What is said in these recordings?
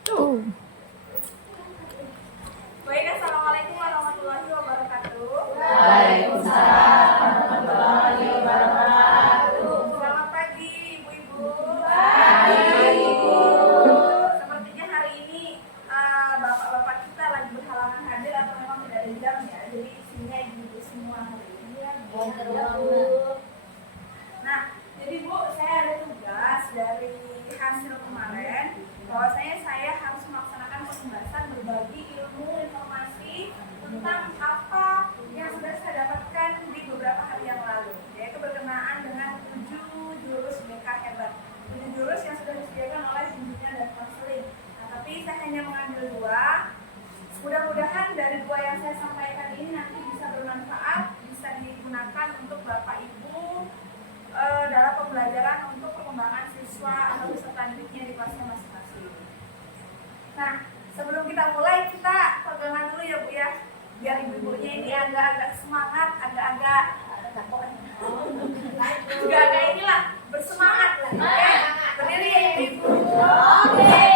Tuh. Baik, assalamualaikum warahmatullahi wabarakatuh. Waalaikumsalam warahmatullahi wabarakatuh. Selamat pagi, ibu-ibu. Pagi, Ibu. Sepertinya hari ini bapak-bapak kita lagi berhalangan hadir atau memang tidak ada jam ya. Jadi isinya ibu-ibu semua hari ini ya. Nah, jadi Bu, saya ada tugas dari hasil kemarin. Bahwasanya saya harus melaksanakan pembahasan berbagi ilmu informasi tentang apa yang sudah saya dapatkan di beberapa hari yang lalu, yaitu berkenaan dengan 7 jurus BK hebat, 7 jurus yang sudah disediakan oleh bimbingan dan konseling. Nah, tapi saya hanya mengambil 2. Mudah-mudahan dari 2 yang saya sampaikan ini nanti bisa bermanfaat, bisa digunakan untuk Bapak Ibu dalam pembelajaran untuk pengembangan siswa atau peserta didiknya di kelasnya masing-masing. Nah, sebelum kita mulai, kita pegangan dulu ya Bu ya, biar ibu-ibunya ini agak-agak semangat, agak-agak inilah, bersemangat lah. Oke, berdiri ya ibu-ibu. Oke.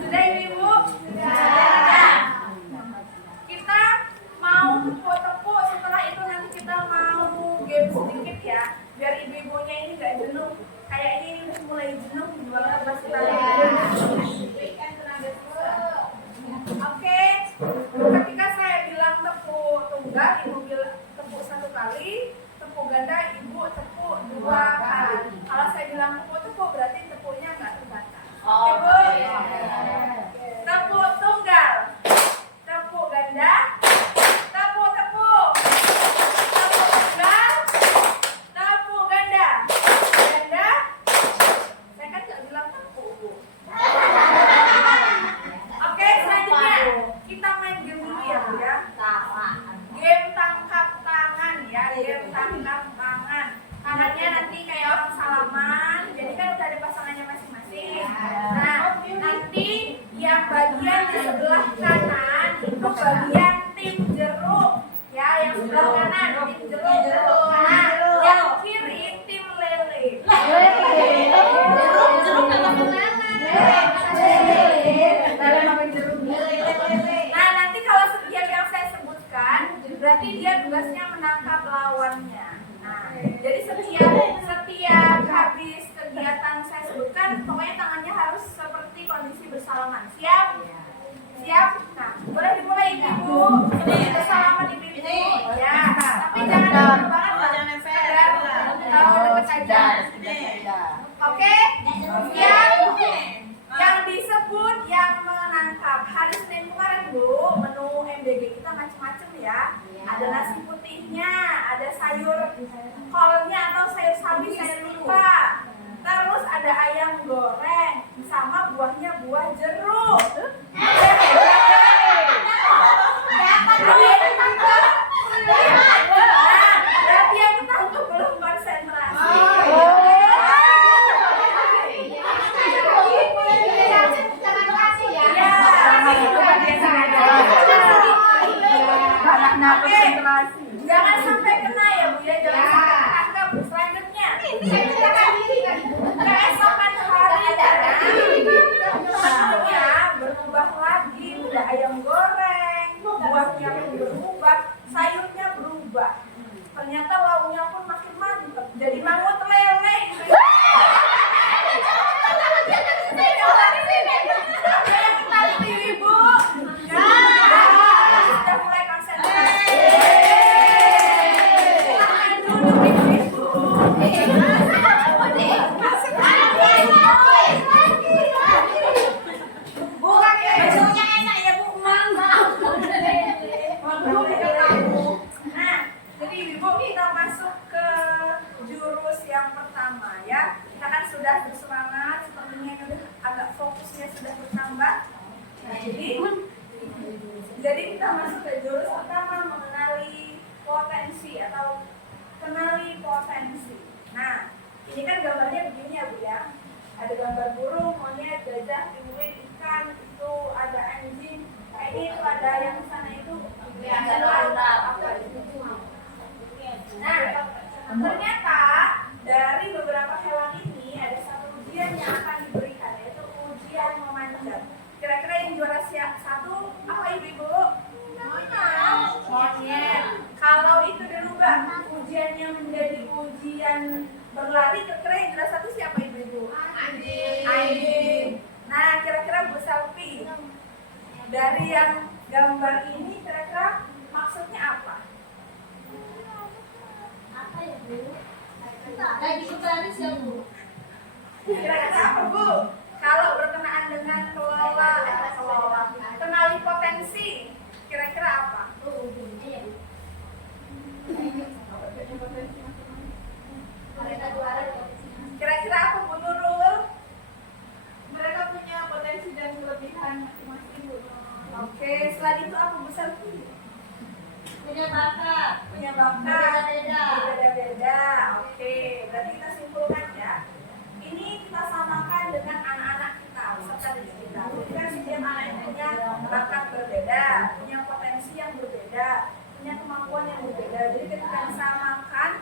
Sudah ibu-ibu? Sudah. Kita mau tepuk-tepuk, setelah itu nanti kita mau game sedikit ya, biar ibu-ibunya ini gak jenuh. Kayaknya ini udah mulai jenuh jual lepas kita. Oke, ketika saya bilang tepuk tunggal, ibu bilang tepuk 1 kali, tepuk ganda ibu tepuk 2 kali. Kalau saya bilang tepuk-tepuk berarti tepuknya nggak terbatas. Oke Bu? Tepuk tunggal, tepuk ganda, tepuk-tepuk, tepuk tunggal, tepuk ganda, ganda. Saya kan nggak bilang tepuk Bu. Oke, selanjutnya kita main game dulu ya Bu ya. Game tangkap tangan ya, game tangkap tangan. Tangannya nanti kayak orang salaman, jadi kan udah ada pasangannya masing-masing. Nah, nanti yang bagian di sebelah kanan itu bagian tim jeruk ya, yang sebelah kanan tim jeruk. Nah, yang kiri tim lele. Jeruk nama Nah, nanti kalau setiap yang saya sebutkan, berarti dia tugasnya menangkap lawannya. Nah, jadi setiap habis kegiatan saya sebutkan, pokoknya tangannya harus seperti kondisi bersalaman. Siap? Siap? Nah, boleh dimulai ibu. Bersalaman ibu. Ya, tapi jangan lama banget lah. Kalau deket aja. Oke? Siap? Yang disebut yang menangkap. Hari Senin kemarin Bu, menu MBG kita macam-macam ya. Ada nasi putihnya, ada sayur kolnya atau sayur sawi saya lupa. Terus ada ayam goreng sama buahnya buah jeruk. Berarti yang kita untuk belum konsentrasi. Jangan sampai kena ya Bu ya, jangan sampai ketangkap. Selanjutnya keesokan harinya menunya berubah lagi, udah ayam goreng, buahnya pun berubah, sayurnya berubah, ternyata lauknya pun makin mantep, jadi mangut lele. Ibu, sudah mulai konsentrasi. Nah, jadi ibu kita masuk ke jurus yang pertama ya. Kita kan sudah bersemangat, sepertinya ini udah agak fokusnya sudah bertambah. Nah, jadi kita masuk ke jurus pertama, mengenali potensi atau kenali potensi. Nah, ini kan gambarnya begini ya Bu ya. Ada gambar burung, monyet, gajah, penguin, ikan, itu ada anjing. Kayaknya itu ada yang di sana itu apa itu. Nah, ternyata dari beberapa bagian berlari, kira-kira yang juara 1 siapa ibu-ibu? Adik. Adik. Nah, kira-kira Bu Selvi, dari yang gambar ini kira-kira maksudnya apa? Apa ya Bu? Lagi berbaris ya Bu? Kira-kira apa Bu? Kalau berkenaan dengan kenali potensi, kira-kira apa? Kira-kira apa Bu Nurul? Mereka punya potensi dan kelebihan masing-masing Bu. Oke, selain itu apa Bu Selvi? Punya bakat. Punya bakat. Berbeda-beda. Berbeda-beda. Oke, berarti kita simpulkan ya. Ini kita samakan dengan anak-anak kita, peserta didik kita. Jadi kan setiap anak itu punya bakat berbeda, punya potensi yang berbeda, punya kemampuan yang berbeda. Jadi ketika disamakan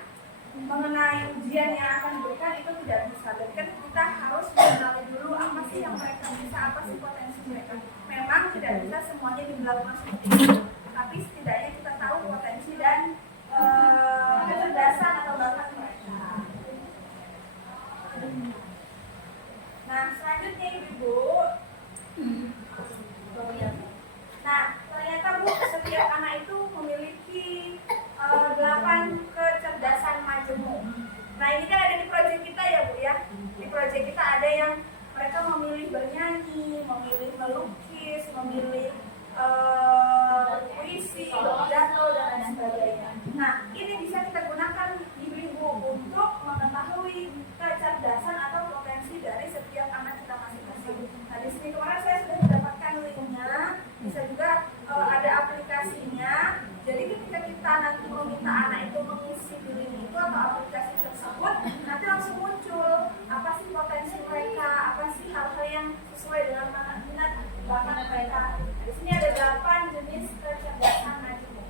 mengenai ujian yang akan diberikan itu tidak bisa. Jadi kan kita harus mengenali dulu apa sih yang mereka bisa, apa sih potensi mereka. Memang tidak bisa semuanya diberlakukan seperti itu, tapi setidaknya kita tahu potensi dan kecerdasan atau bakat mereka. Nah, selanjutnya ibu-ibu. Nah, ternyata Bu, setiap anak itu memiliki 8 kecerdasan majemuk. Nah, ini kan ada di proyek kita ya Bu ya. Di proyek kita ada yang mereka memilih bernyanyi, memilih melukis, memilih puisi, pidato, dan lain sebagainya. Nah, ini bisa kita gunakan ibu-ibu untuk mengetahui kecerdasan atau potensi dari setiap anak kita masing-masing. Nah, di sini kemarin saya sudah mendapatkan linknya, bisa juga ada aplikasinya. Jadi ketika kita nanti meminta anak itu mengisi di link itu atau aplikasi tersebut, nanti langsung muncul apa sih potensi mereka, apa sih hal-hal yang sesuai dengan minat bakat mereka. Di sini ada 8 jenis kecerdasan majemuk.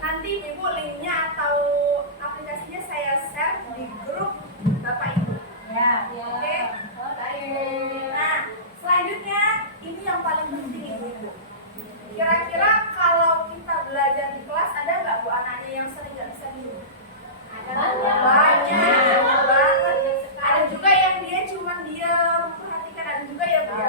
Nanti ibu linknya atau aplikasinya saya share di grup Bapak Ibu. Ya. Oke. Nah, selanjutnya ini yang paling penting ibu-ibu. Kira-kira kalau kita belajar di kelas ada nggak Bu anaknya yang sering nggak bisa diem? Banyak banget. Ada juga yang dia cuma diam, perhatikan, ada juga ya Bu ya.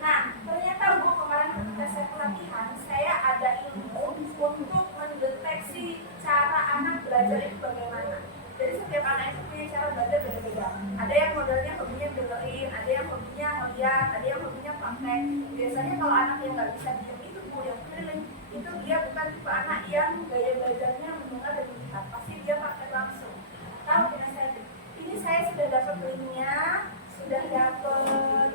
Nah, ternyata Bu kemarin ketika saya pelatihan, saya ada ilmu untuk mendeteksi cara anak belajar itu bagaimana. Jadi setiap anak itu punya cara belajar beda-beda. Ada yang modelnya hobinya dengerin, ada yang hobinya ngeliat, ada yang hobinya praktek. Biasanya kalau anak yang nggak bisa diam itu Bu yang keliling, itu dia bukan tipe anak yang gaya belajarnya mendengar dan melihat. Pasti dia praktek langsung. Tahu dengan saya? Ini saya sudah dapat linknya, sudah dapat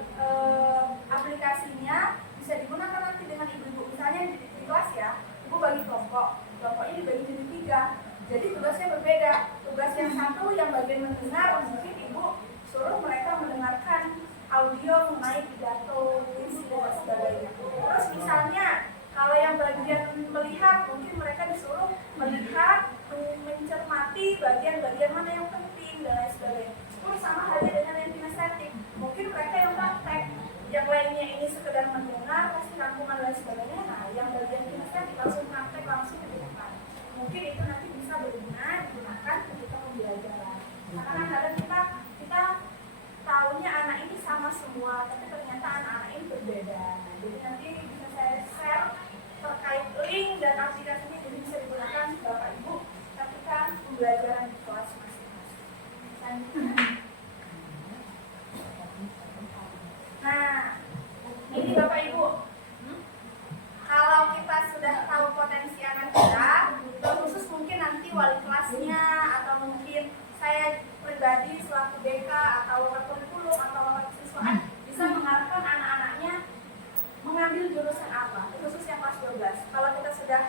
aplikasinya, bisa digunakan nanti dengan ibu-ibu. Misalnya di kelas ya, ibu bagi kelompok, kelompoknya dibagi jadi 3. Jadi tugasnya berbeda. Tugas yang satu yang bagian mendengar, mungkin ibu suruh mereka mendengarkan audio mengenai pidato, puisi dan sebagainya. Terus misalnya kalau yang bagian melihat, mungkin mereka disuruh melihat, mencermati bagian-bagian mana yang penting dan lain sebagainya. Terus sama halnya dengan yang kinestetik, mungkin mereka yang praktek, yang lainnya ini sekedar mendengar, kasih rangkuman dan sebagainya. Nah, yang bagian kinestetik langsung praktek, langsung ke depan. Mungkin itu nanti bisa berguna digunakan ketika pembelajaran. Karena kadang kita tahunya anak ini sama semua, tapi ternyata anak-anak ini berbeda. Jadi nanti bisa saya share terkait link dan aplikasinya, jadi bisa digunakan Bapak Ibu ketika pembelajaran di kelas masing-masing. Nah, ini Bapak Ibu, kalau kita sudah tahu potensi anak kita, khusus mungkin nanti wali kelasnya atau mungkin saya pribadi selaku BK atau kurikulum atau siswaan bisa mengarahkan anak-anaknya mengambil jurusan apa, khusus yang kelas 12. Kalau kita sudah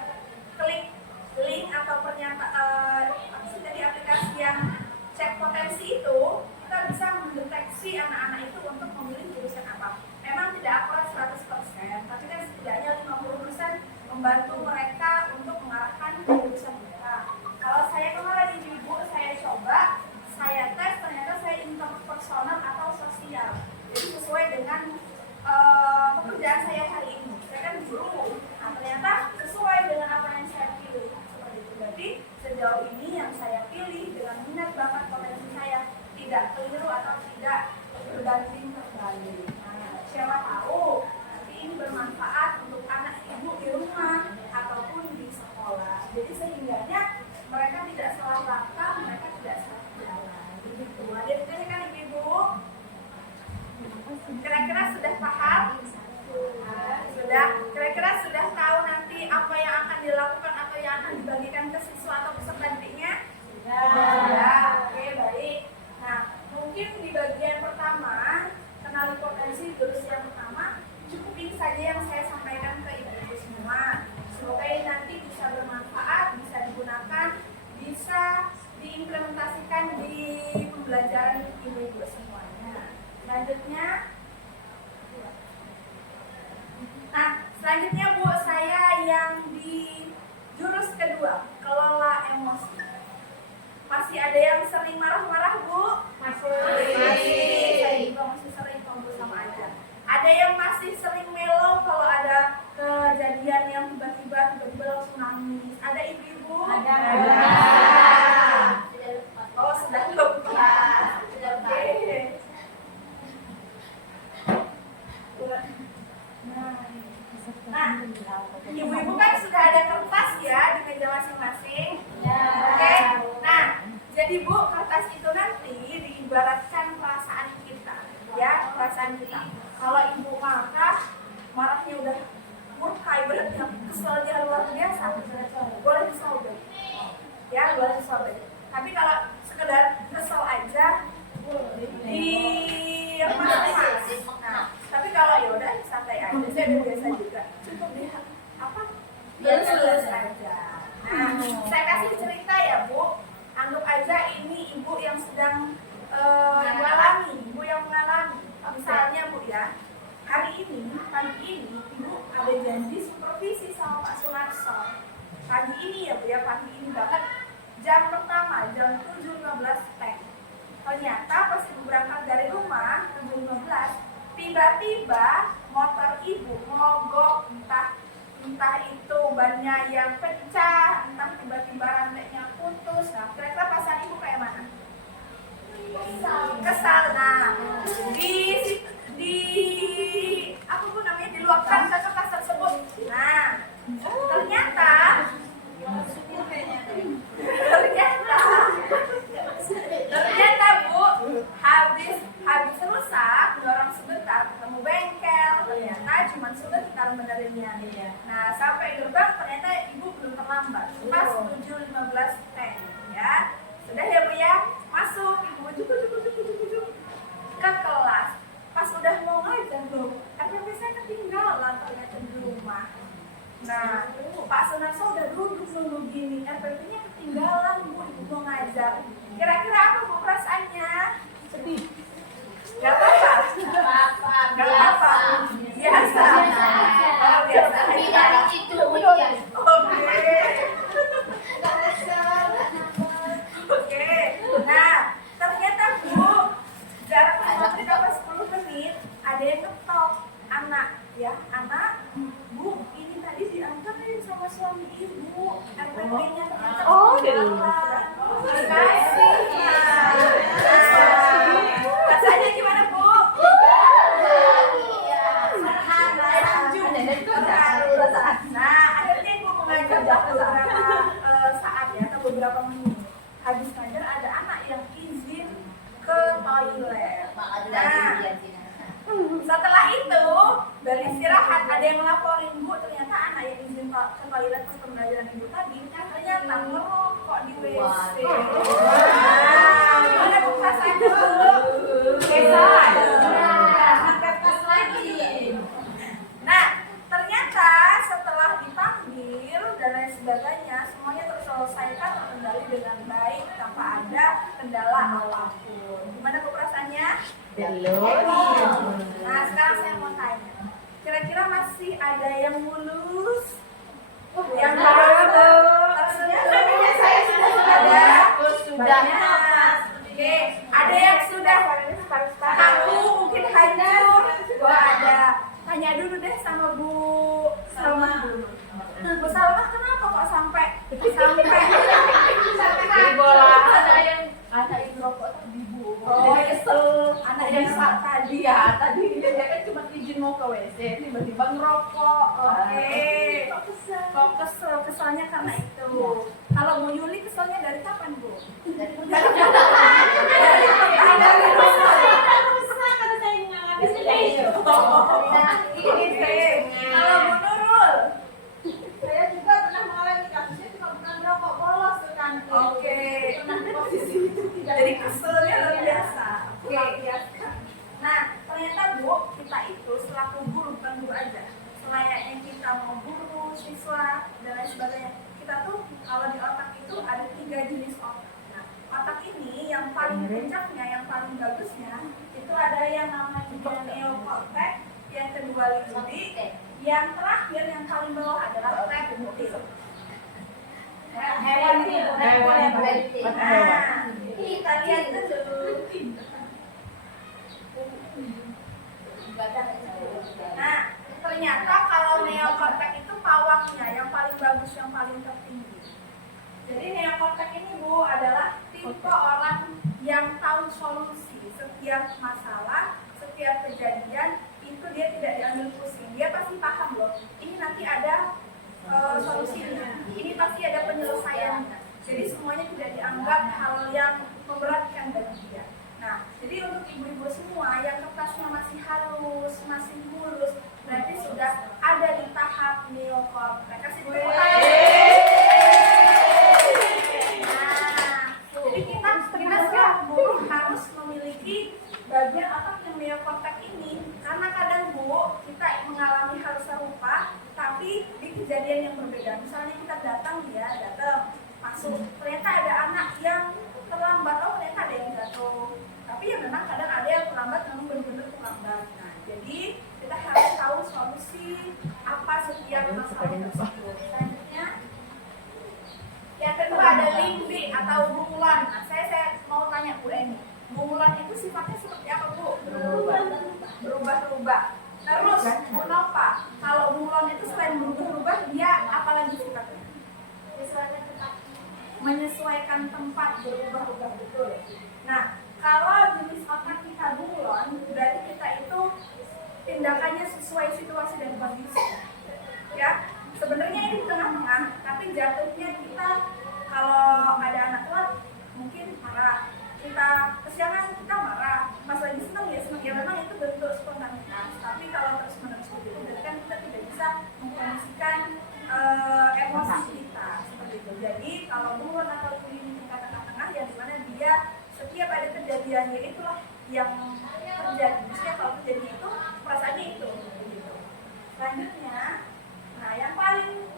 klik link atau pernyataan dari aplikasi yang cek potensi itu, kita bisa mendeteksi anak-anak itu untuk memilih jurusan apa. Memang tidak akurat 100%, tapi kan setidaknya 50% membantu mereka untuk mengarahkan jurusan mereka. Kalau saya kemarin ibu, saya coba, saya tes, ternyata saya interpersonal salah langkah, mereka tidak salah jalan. Begitu. Ada yang ditanyakan ibu-ibu? Kira-kira sudah paham? Sudah. Kira-kira sudah tahu nanti apa yang akan dilakukan atau yang akan dibagikan ke siswa atau peserta didiknya? Sudah. Oke, baik. Nah, mungkin di bagian pertama, kenali potensi terus yang pertama, cukup ini saja yang saya sampaikan ke ibu-ibu semua. Semoga ini nanti bisa bermanfaat, bisa digunakan, bisa diimplementasikan di pembelajaran ibu-ibu semuanya. Selanjutnya Bu, saya yang di jurus kedua, kelola emosi. Masih ada yang sering marah-marah Bu? Masih. Saya juga masih sering ngobrol sama aja. Ada yang masih sering melo kalau ada kejadian yang tiba-tiba langsung nangis. Ada ibu-ibu? Ada. Oh, sudah lupa. Oke. Nah, ibu-ibu kan sudah ada kertas ya di meja masing-masing. Oke. Nah, jadi Bu, kertas itu nanti diibaratkan perasaan kita, ya, perasaan kita. Kalau ibu marahnya udah murka, ibaratnya keselnya luar biasa, boleh disobek, ya, boleh disobek. Tapi kalau sekedar kesel aja, diremas. Nah, tapi kalau ya udah santai aja, saya udah biasa juga, cukup lulus aja. Nah, saya kasih cerita ya Bu, anggap aja ini ibu yang sedang ibu yang mengalami. Misalnya Bu ya, pagi ini ibu ada janji supervisi sama Pak Sunarso. Pagi ini ya Bu ya, pagi ini banget, jam pertama jam 7.15 teng. Ternyata pas ibu berangkat dari rumah 7.15, tiba-tiba motor ibu mogok, entah itu bannya yang pecah, entah tiba-tiba rantainya putus. Nah, kira-kira perasaan ibu kayak mana? Kesal. Nah, diluapkan ke kertas tersebut. Nah, ternyata Bu, habis rusak, dorong sebentar ketemu bengkel, ternyata cuma sebentar benerinnya. Nah, sampai gerbang ternyata ibu belum terlambat, pas 7.15 teng, ya. Sudah ya Bu ya, masuk ibu jujuk ke kelas. Pas udah mau ngajar Bu, RPP saya ketinggalan ternyata di rumah. Nah, Pak Sunarso udah duduk nunggu gini, RPP-nya ketinggalan Bu, ibu mau ngajar. Kira-kira apa Bu perasaannya? Sedih. Gak apa-apa. Gak apa-apa. Biasa. Oh, biasa aja. Oke. Nah, ternyata Bu, jarak maghrib apa 10 menit, ada yang ngetok anak, ya, anak. Bu, ini tadi diantarin sama suami ibu, RPP-nya ternyata ketinggalan. Makasih. Rasanya gimana Bu? Nah, akhirnya ibu mengajar beberapa saat ya, atau beberapa menit. Habis ngajar ada anak yang izin ke toilet. Nah, setelah itu dari istirahat ada yang ngelaporin Bu, ternyata anak yang izin ke toilet pas pembelajaran ibu tadi ternyata merokok di WC. Nah, gimana Bu perasaannya Bu? Nah, ternyata setelah dipanggil dan lain sebagainya, semuanya terselesaikan terkendali dengan baik tanpa ada kendala apapun. Gimana Bu perasaannya? Nah, sekarang saya mau tanya, kira-kira masih ada yang lulus? Yang tersenyum? Saya sudah ada. Oke, ada yang sudah aku mungkin hancur. Ada. Tanya dulu deh sama Bu Salma dulu. Bu Salma kenapa kok sampai ada yang rokok tadi Bu. Oh, kesel. Anak yang saat tadi ya, tadi dia kan cuma izin mau ke WC, tiba-tiba ngerokok. Oke. Kok kesel? Keselnya karena itu. Kalau Bu Yuli keselnya dari kapan Bu? Dari rusak. Ini deh. Kalau Bu Nurul, Saya juga pernah mengalami kasusnya cuma pernah merokok bolos ke kantin. oke. Pernah di posisi itu tidak. Jadi keselnya luar biasa. Oke. Luar biasa. Nah, ternyata Bu, kita itu selaku guru, bukan guru aja, selayaknya kita mau guru, siswa, dan lain sebagainya. Kita tuh kalau di otak itu ada 3 jenis otak. Nah, otak ini yang paling puncaknya, yang paling bagusnya, itu ada yang namanya neokortex, yang kedua limbic, yang terakhir yang paling bawah adalah reptil. Hewan itu. Nah, kita lihat dulu. Nah, ternyata kalau neokortex itu pawangnya yang paling bagus, yang paling tertinggi. Jadi neokortex ini Bu adalah tipe orang yang tahu solusi setiap masalah, setiap kejadian itu dia tidak diambil pusing. Dia pasti paham loh. Ini nanti ada solusinya. Ini pasti ada penyelesaiannya. Jadi semuanya tidak dianggap hal yang memberatkan bagi dia. Nah, jadi untuk ibu-ibu semua yang kertasnya masih halus, masih mulus, berarti sudah ada di tahap neokortex. Kasih tepuk tangan. Nah, jadi kita sekarang Bu harus memiliki bagian otak yang neokortex ini, karena kadang Bu kita mengalami hal serupa, tapi di kejadian yang berbeda. Misalnya kita datang masuk, ternyata ada anak yang terlambat, oh ternyata ada yang jatuh. Tapi ya memang kadang ada yang terlambat, memang benar-benar terlambat. Nah, jadi kita harus tahu solusi apa setiap masalah tersebut. Selanjutnya, yang kedua ada limbic atau bunglon. Nah, saya mau tanya Bu Eni, bunglon itu sifatnya seperti apa Bu? Berubah-ubah. Terus Bu Nova, kalau bunglon itu selain berubah-ubah, dia apa lagi sifatnya? Menyesuaikan tempat, berubah-ubah, betul. Nah, kalau jenis otak kita bunglon, berarti kita itu tindakannya sesuai situasi dan kondisi. Ya, sebenarnya ini di tengah-tengah, tapi jatuhnya kita kalau ada anak telat mungkin marah, kita kesiangan kita marah, pas lagi senang ya senang, ya memang itu bentuk spontanitas. Tapi kalau terus-menerus begitu, berarti kan kita tidak bisa mengkondisikan emosi kita seperti itu. Jadi kalau bunglon atau ini tingkat tengah-tengah, yang dimana dia setiap ada kejadiannya itulah yang terjadi. Maksudnya kalau terjadi itu perasaannya itu. Begitu. Selanjutnya, nah yang paling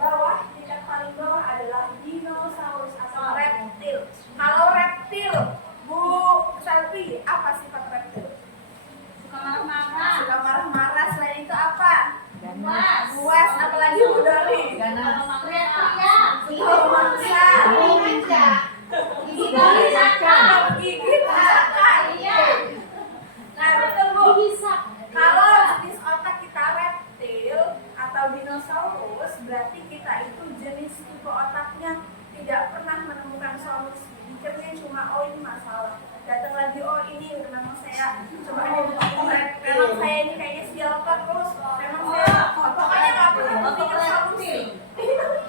bawah, tingkat paling bawah adalah dinosaurus atau reptil. Kalau reptil, Bu Selvi, apa sifat reptil? Suka marah-marah. Suka marah-marah. Selain itu apa? Buas. Buas, apalagi Bu Dori? Teriak-teriak. Suka memaksa. Gigit misalkan. Gigit misalkan. Iya. Nah, betul Bu. Bisa. Kalau jenis otak kita reptil atau dinosaurus, berarti kita itu jenis tipe otaknya tidak pernah menemukan solusi. Pikirnya cuma, oh ini masalah. Datang lagi, oh ini memang saya coba aja memang saya ini kayaknya sial terus. Memang saya pokoknya nggak pernah berpikir solusi.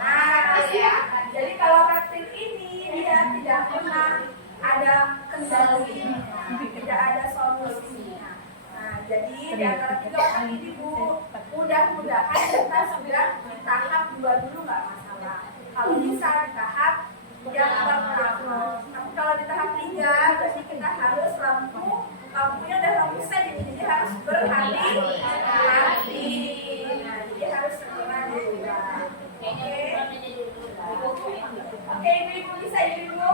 Nah, ya. Jadi kalau reptil ini dia tidak pernah ada kendalinya, tidak ada solusinya. Nah, jadi di antara 3 otak ini Bu, mudah-mudahan kita sudah di tahap 2 dulu nggak masalah. Kalau bisa di tahap yang pertama. Tapi kalau di tahap 3, berarti kita harus lampunya udah lampu sen, jadi harus berhati-hati. Nah, jadi harus segera dirubah. Oke, ibu-ibu bisa ibu-ibu